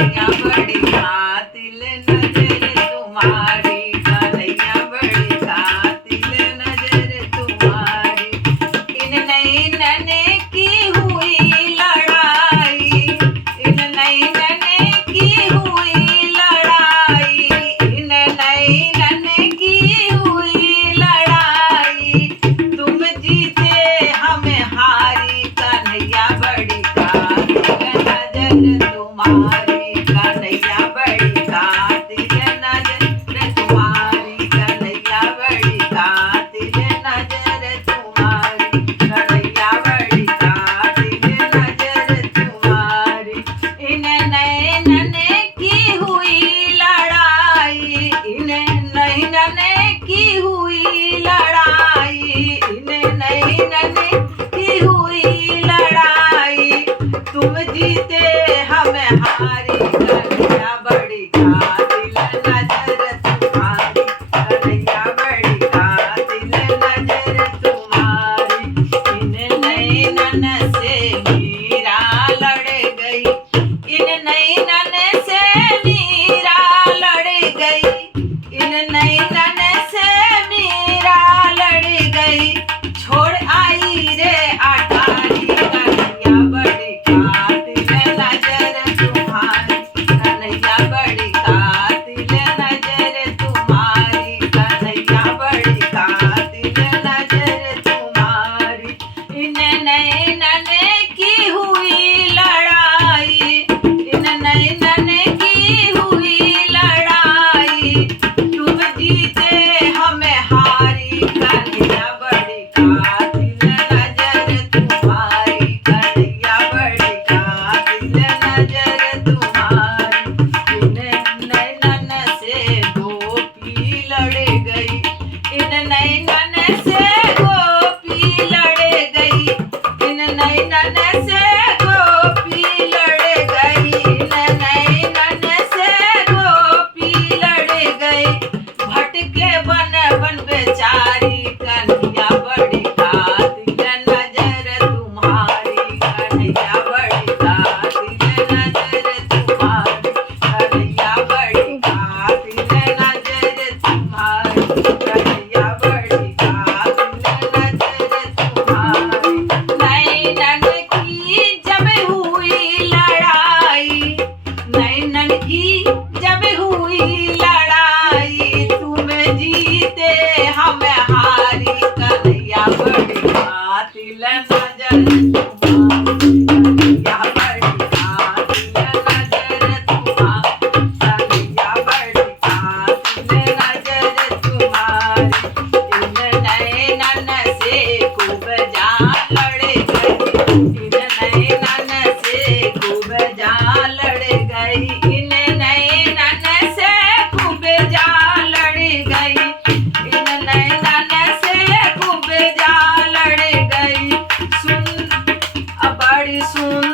कन्हैया बड़ी कातिल नजर तुम्हारी, कन्हैया बड़ी कातिल नजर तुम्हारी। इन नैनने की हुई लड़ाई, इन नैनने की हुई लड़ाई, इन नैनने की हुई लड़ाई। तुम जीते हम हारी, कन्हैया बड़ी कातिल नजर तुम्हारी, कन्हैया बड़ी कातिल नजर तुम्हारी, कन्हैया बड़ी कातिल नजर तुम्हारी, कन्हैया बड़ी कातिल नजर तुम्हारी। इन नैनने की हुई लड़ाई, इन नैनने की हुई लड़ाई, इन नैनने की हुई लड़ाई। तुम जीते हम हारी, कन्हैया बड़ी कातिल नजर तुम्हारी, कन्हैया बड़ी कातिल नजर तुम्हारी। इन नैनन से मीरा लड़ गई, इन नैनन से मीरा लड़ गई, इन नैनन से मीरा लड़ गई। छोड़ आई रे अटारी, कन्हैया बड़ी कातिल नजर तुम्हारी, कन्हैया बड़ी कातिल नजर तुम्हारी, कन्हैया बड़ी कातिल नजर तुम्हारी। इन नैनने की हुई लड़ाई, इन नैनने की हुई लड़ाई। तुम जीते हम हारी, कन्हैया बड़ी कातिल नजर तुम्हारी, कन्हैया बड़ी कातिल नजर तुम्हारी। इन नैनन से गोपी लड़ गई, इन नैनन से गोपी लड़ गई, इन नैनन से गोपी लड़ गई, इन नैनन से गोपी लड़ गई। भटके बन बन बेचारी, कन्हैया बड़ी कातिल नजर तुम्हारी, कन्हैया बड़ी कातिल नजर तुम्हारी, कन्हैया बड़ी कातिल नजर तुम्हारी, कन्हैया बड़ी कातिल नजर तुम्हारी। नैनन की जब हुई लड़ाई, नैनन की जब हुई लड़ाई। तुम जीते हम हारी, कन्हैया बड़ी कातिल नजर तुम्हारी, कन्हैया बड़ी कातिल नजर तुम्हारी, कन्हैया बड़ी कातिल नजर तुम्हारी। इन नैनन से खूब जान लड़ गई, इन नैनन से खूब जान लड़ गई, इन नैनन से खूब जान लड़ गई, इन नैनन से खूब जान लड़ गई। सुन बड़ी सुन